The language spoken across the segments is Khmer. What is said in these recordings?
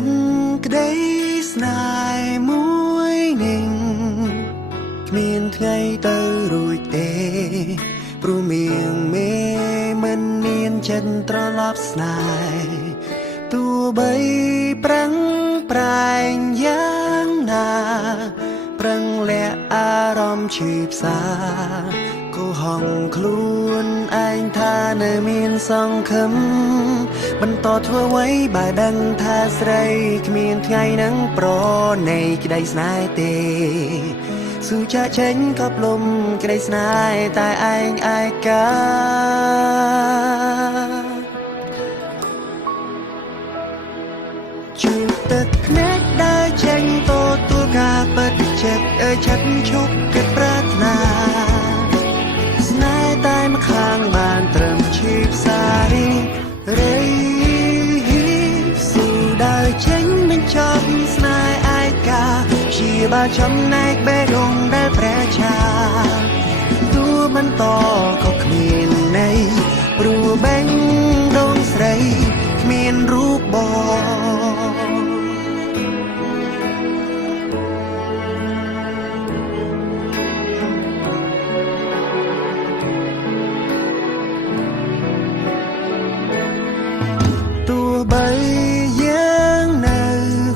ដឹងក្តីស្នេហ៍មួយនឹងគ្មានថ្ងៃទៅរួចទេព្រោះមៀងមេមិនមានចិត្តត្រឡប់ស្នេហ៍ទោះបីប្រឹងប្រែងយ៉ាងណាប្រឹងលាក់អារម្មណ៍ឈឺផ្សាគូហងខ្លួនឯងថានៅមានសង្ឃឹមបន្តធ្វើអ្វីបើដឹងថាស្រីគ្មានថ្ងៃនឹងប្រណីក្តីស្នេហ៍ទេស៊ូចាក់ចេញក៏ផ្លុំក្តីស្នេហ៍តែឯងឯកាជួបទឹកភ្នែកដើរចេញទទួលការពិតចិត្តចិត្តឈប់គិតប្រាថ្នាស្នេហ៍តែម្ខាងបានត្រឹមឈឺផ្សារីរៃស៊ូដើរចេញបញ្ចប់ស្នេហ៍ឯកាជាបាចំណែកបេះដូងដែលប្រែឆាទោះបន្តក៏គ្មានន័យព្រោះបេះដូងស្រីគ្មានរូបបងទោះបីយើងនៅ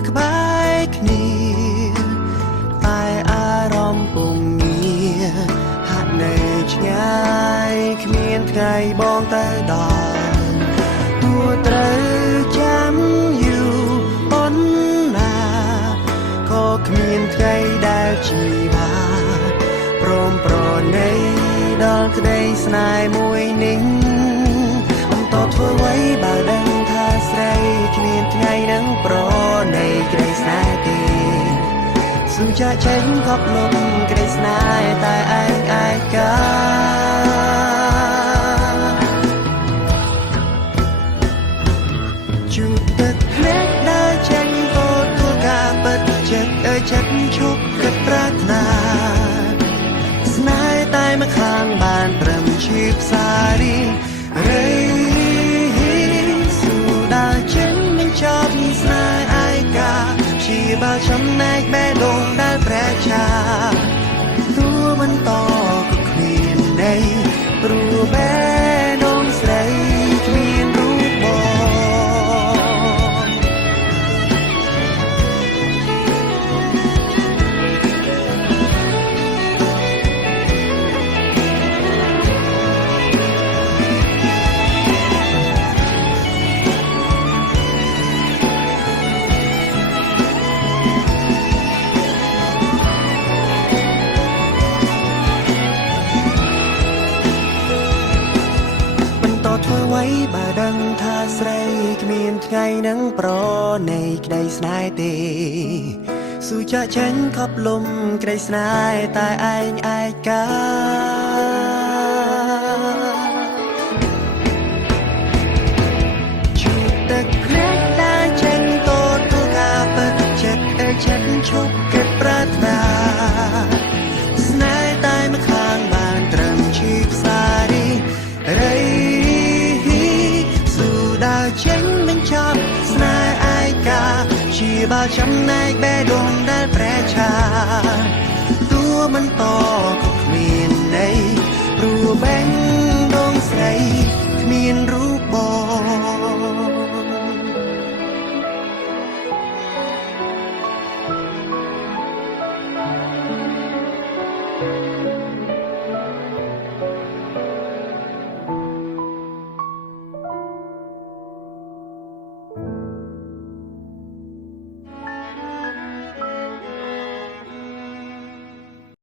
ក្បែរគ្នាតែអារម្មណ៍ពុំងារហាក់នៅឆ្ងាយគ្មានថ្ងៃបងទៅដល់ទោះត្រូវចាំយូរប៉ុណ្ណាក៏គ្មានថ្ងៃដែលជីវាព្រមប្រណីដល់ក្តីស្នេហ៍មួយនេះបន្តធ្វើអ្វីបើដឹងថាស្រីគ្មានថ្ងៃនឹងប្រណីក្តីស្នេហ៍ទេស៊ូចាក់ចេញក៏ផ្លុំក្តីស្នេហ៍តែឯងឯកាជួបទឹកភ្នែកដើរចេញទទួលការពិតចិត្តចិត្តឈប់គិតប្រាថ្នាស្នេហ៍តែម្ខាងបានត្រឹមឈឺផ្សារីរៃស៊ូដើរចេញបញ្ចប់ស្នេហ៍ឯកាជាបាចំណែកបេះដូងដែលប្រែឆាទោះបន្តក៏គ្មានន័យព្រោះបេះដូងស្រីគ្មានរូបបងធ្វើអ្វីបើដឹងថាស្រីគ្មានថ្ងៃនឹងប្រណីក្តីស្នេហ៍ទេស៊ូចាក់ចេញខប់លំក្តីស្នេហ៍តែឯងឯកាជួបទឹកភ្នែកដើរចេញទទួលការពិតចិត្តចិត្តឈប់គិតប្រាថ្នាស្នេហ៍តែម្ខាងបានត្រឹមឈឺផ្សារីរៃចេញបញ្ចប់ស្នេហ៍ឯកាជាបាចំណែកបេះដូងដែលប្រែឆាទោះបន្តក៏គ្មានន័យព្រោះបេះដូងស្រីគ្មានរូប